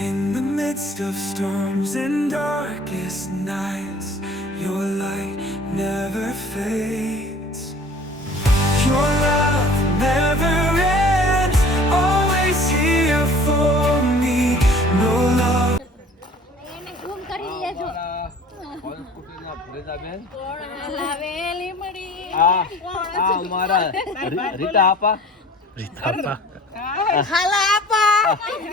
In the midst of storms and darkest nights, your light never fades. Your love never ends, always here for me. No love. એને zoom કરી લેજો. લાવેલી મળી. અમારા રીટા આપા ખાલા આપા.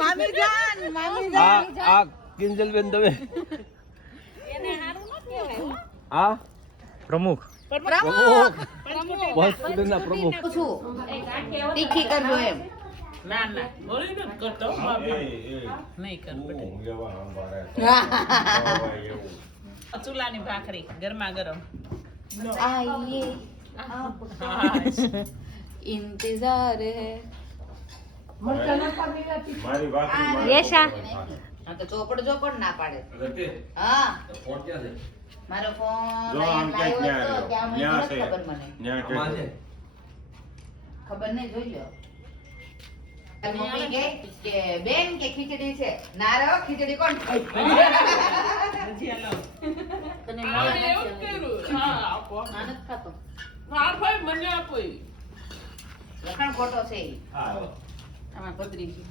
મામી જાન. આ કિંજલ બેન તમે એને હારું ન કહેવાય. આ પ્રમુખ બસ સ્ટુડન્ટના પ્રમુખ તીખી કરજો એમ. ના બોલી ન કરતો નહીં કર ચૂલાની ભાખરી ગરમા ગરમ આઈએ इंतजार है યશા હા તો ચોપડ ના પાડે હા મારો ફોન લાવ્યો તો ત્યાં મને ખબર મને ખબર નહીં જોઈ લો મમ્મી કે બેન કે ખીચડી છે ના રે ખીચડી કોણ ખાય તને એવું કર્યું હા આપો નાનત ખાતો હા ભાઈ મને આપો લખણ ખોટો છે આમાં પતરી છે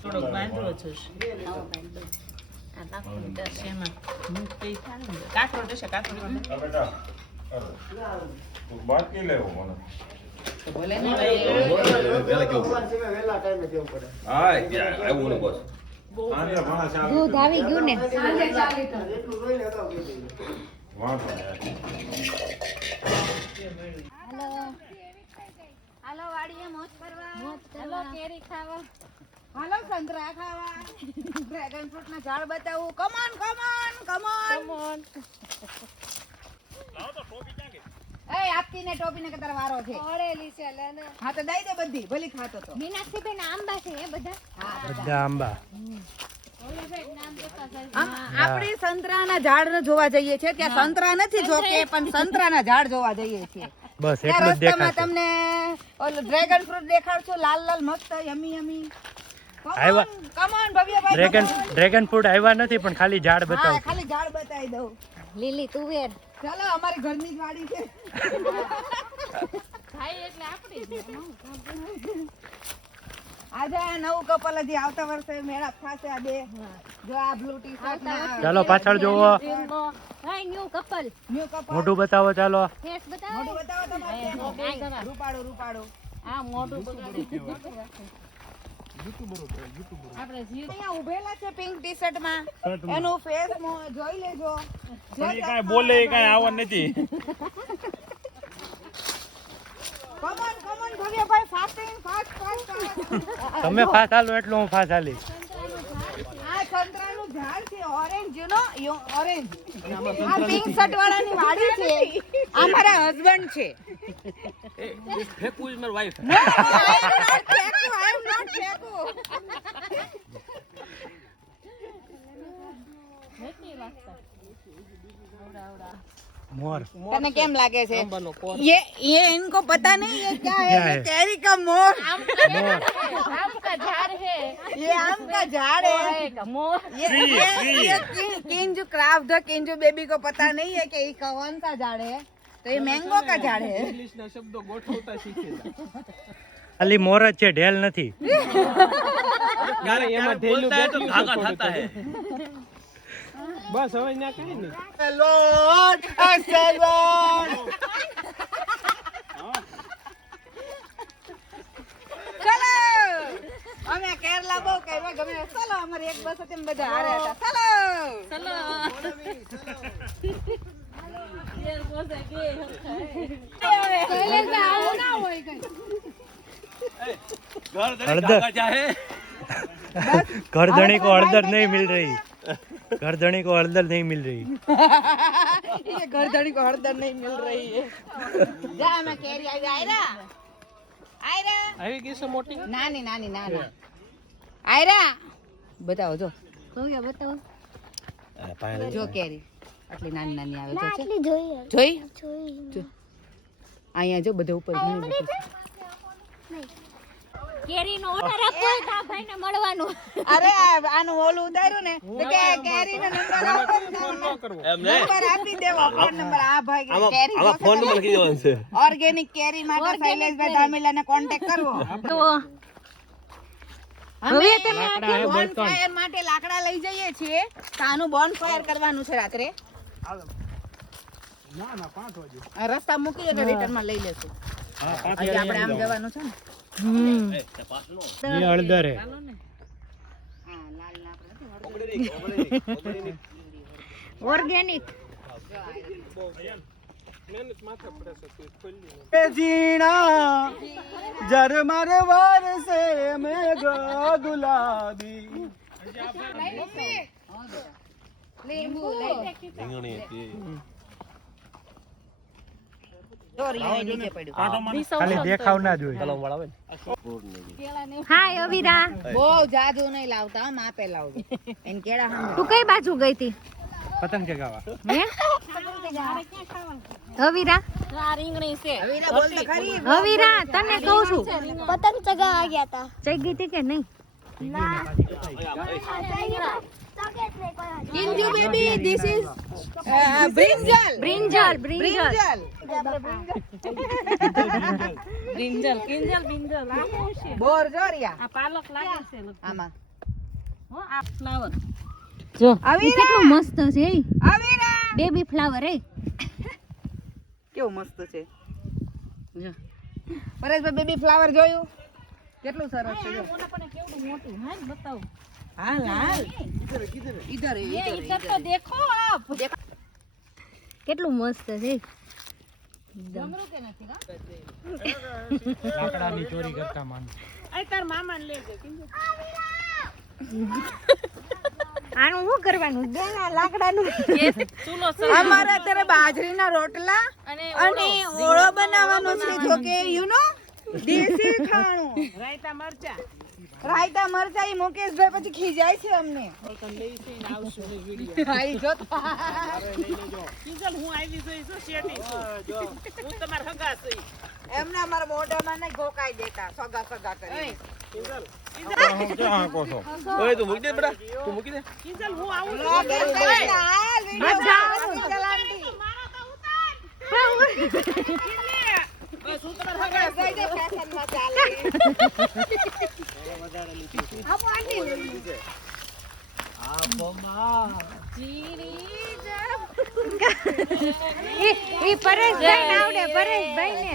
થોડોક બાંધવો છે આવો બાંધો આ નાખો એમાં મૂકી થાય ને કાકરો દેશે કાકરો બાત નહીં લેવો મને ભલે હા આવું ને બસ દૂધ આવી ગયું ને હાલો હાલો વાડીએ મોજ કરવા હાલો કેરી ખાવા હાલો સંતરા ખાવા ડ્રેગન ફ્રૂટ ના ઝાડ બતાવું કમોન એ આપતી ને ટોપી ને કતર વારો છે ઓળેલી છે લેને હા તો દઈ દે બધી ભલી ખાતો તો મીનાક્ષી બેન આંબા છે એ બધા બધા આંબા ઓલા બેન નામ દેતા છે આપણે સંતરાના ઝાડ જોવા જઈએ છીએ ત્યાં સંતરા નથી જો કે પણ સંતરાના ઝાડ જોવા જઈએ છીએ બસ ત્યાં એટલું જ રસ્તામાં દેખાશે તમને ઓલું ડ્રેગન ફ્રૂટ દેખાડશું લાલ મસ્ત યમી આવ્યા. કમોન ભવ્યભાઈ ડ્રેગન ફ્રૂટ આવ્યા નથી પણ ખાલી ઝાડ હા બતાવ ખાલી ઝાડ બતાવી દઉં લીલી તુવેર ચાલો અમારી ઘરની જ વાડી છે ખાઈ એટલે આપણી આજે આ નવું કપલ હજી આવતા વર્ષે મેળાપ થશે આ બે જો આ બ્લુ ટી શર્ટ ચાલો પાછળ જોવો હાય ન્યુ કપલ ન્યુ કપલ મોઢું બતાવો ચાલો ફેસ બતાવો મોઢું બતાવો તમારે રૂપાળો આ મોઢું બગાડી આપણે જીવ અહીંયા ઉભેલા છે પિંક ટી શર્ટ માં એનું ફેસ જોઈ લેજો કાઈ બોલે કાઈ આવવાનું નથી કમોન ભવ્યભાઈ ફાસ્ટ તમે ફાસ હાલો એટલું હું ફાસ હાલી આ સંતરાનું ઝાડ છે ઓરેન્જ યુ નો ઓરેન્જ આ પિંક શર્ટ વાળાની વાડી છે આ મારા હસબન્ડ છે Feku is my wife No, I am not Feku. મોર तने केम लागे छे ये इनको पता नहीं ये क्या है ये कैरी का मोर આમ કા ઝાડ હે ये आम का झाड़ है મોર ये किंजू क्राफ्ट द किंजू बेबी को पता नहीं है कि ये कौन सा झाड़ है तो ये मैंगो का झाड़ है ઇંગ્લિશના શબ્દો ગોઠવતા શીખેલા ખાલી મોર જ છે ઢેલ નથી યાર એમાં ઢેલું તો ભાગા થતા હે બસ હવે ના કઈ નહીં सैलून चलो અમે કેરલા બહુ કર્યા ગમે ચલો અમારી એક બસ હતી બધા હારે હતા ચલો हळदर करधनी को हळदर नहीं मिल रही करधनी को हळदर नहीं मिल रही ये गर्दनी को हरदर नहीं मिल रही है જા અમે કેરી આવી આયરા આવી ગઈ છે મોટી નાની આયરા બતાવો જો બતાવો જો કેરી આટલી નાની આવે છે આટલી જોઈએ જોઈ જોઈ જો અહીંયા જો બધા ઉપર ઘણી બધી છે. કેરીનો ઓર્ડર આપવો હોય તો આ ભાઈને મળવાનું. અરે આનું ઓલું ઉતાર્યું ને તો કે કેરીનો નંબર આપો ને નંબર આપી દેવો ફોન નંબર આ ભાઈ કે કેરી આમાં ફોન નંબર લખી દેવાનો છે ઓર્ગેનિક કેરી માટે શૈલેષભાઈ ધામેલાને કોન્ટેક્ટ કરવો તો હવે તમે બોનફાયર માટે લાકડા લઈ જઈએ છીએ તો આનું બોનફાયર કરવાનું છે રાત્રે ના 5 વાગે આ રસ્તા મૂકી એટલે રિટર્ન માં લઈ લેશું આજે આપણે આમ જવાનું છે ને ये हळदर है ઓર્ગેનિક મહેનત માથે પડે છે ખોલી जीना जर मरवार से मैं गुलाबी લીંબુ લઈ નીચે પડ્યું खाली देखाव ना જોઈએ હાય અવિરા બહુ જાદુ નહીં લાવતા માપે લાવજો એન કેડા સાંભળો તું કઈ બાજુ ગઈ હતી પતંગ ચગાવવા હે અવિરા અવીરા બોલ તો ખરી અવિરા તને કહું છું પતંગ ચગાવવા ગયા હતા. જઈ ગઈ હતી કે નહીં Kinju baby this is brinjal brinjal brinjal બોર જોરિયા આમાં જો અવિરા! ઈ કેટલું મસ્ત છે ઈ અવીરા બેબી ફ્લાવર એ કેવું મસ્ત છે પરેશભાઈ બેબી ફ્લાવર જોયું કેટલું સરસ છે જો હા લાલ ઇધર તો દેખો આપ કેટલું મસ્ત છે જમરૂ કે નથી કા લાકડાની ચોરી કરતા માન આનું શું કરવાનું બેના લાકડાનું અમારે અત્યારે બાજરીના રોટલા અને ઓળો બનાવવાનો છે જો કે યુ નો દેશી ખાણું રાયતા મરચા ઈ મુકેશભાઈ પછી ખીજાય છે અમને આઈ જો એમને અમારા મોઢામાં નહીં ગોકાઈ દેતા સગા સગા કરી ઓય તું મૂકી દે બેટા તું મૂકી દે ઈ પરેશભાઈ ને આવડે પરેશભાઈ ને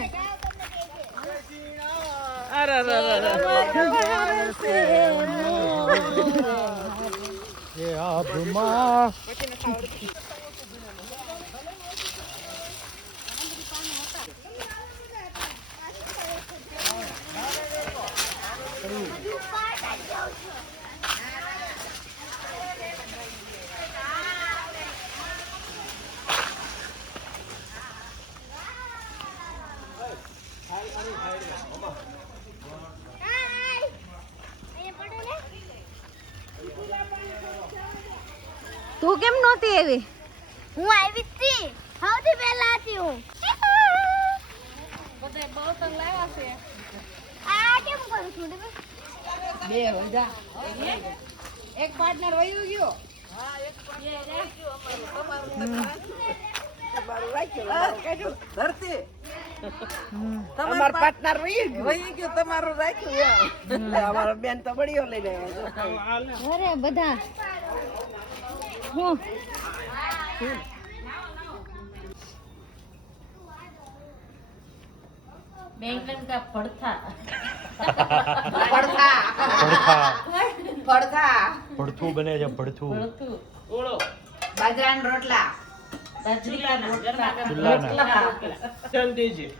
ये अब मां તું કેમ નહોતી આવી હું આવી હતી. સૌથી પહેલા હતી હું. આ કેમ કરું છું? બે વધા એક પાર્ટનર વયું ગયો તમારું પાર્ટનર વહી ગયો તમારું રાખ્યું અમારો બેન તો બળીઓ લઈને આવ્યો અરે બધા હું પડથા ભડથું બને છે ભડથું બાજરાના રોટલા ચૂલાના ચંદીજી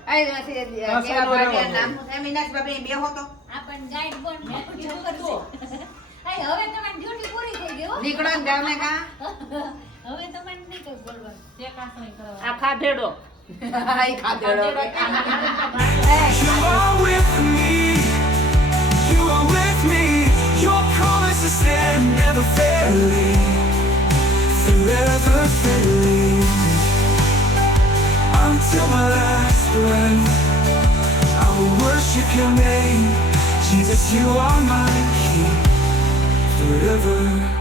નીકળો ને જાવ ને કા આ ખાધેડો You are with me, you are with me. Your promise to stand, never failing, forever failing. Until my last breath, I will worship your name. Jesus, 'cause you are my key forever.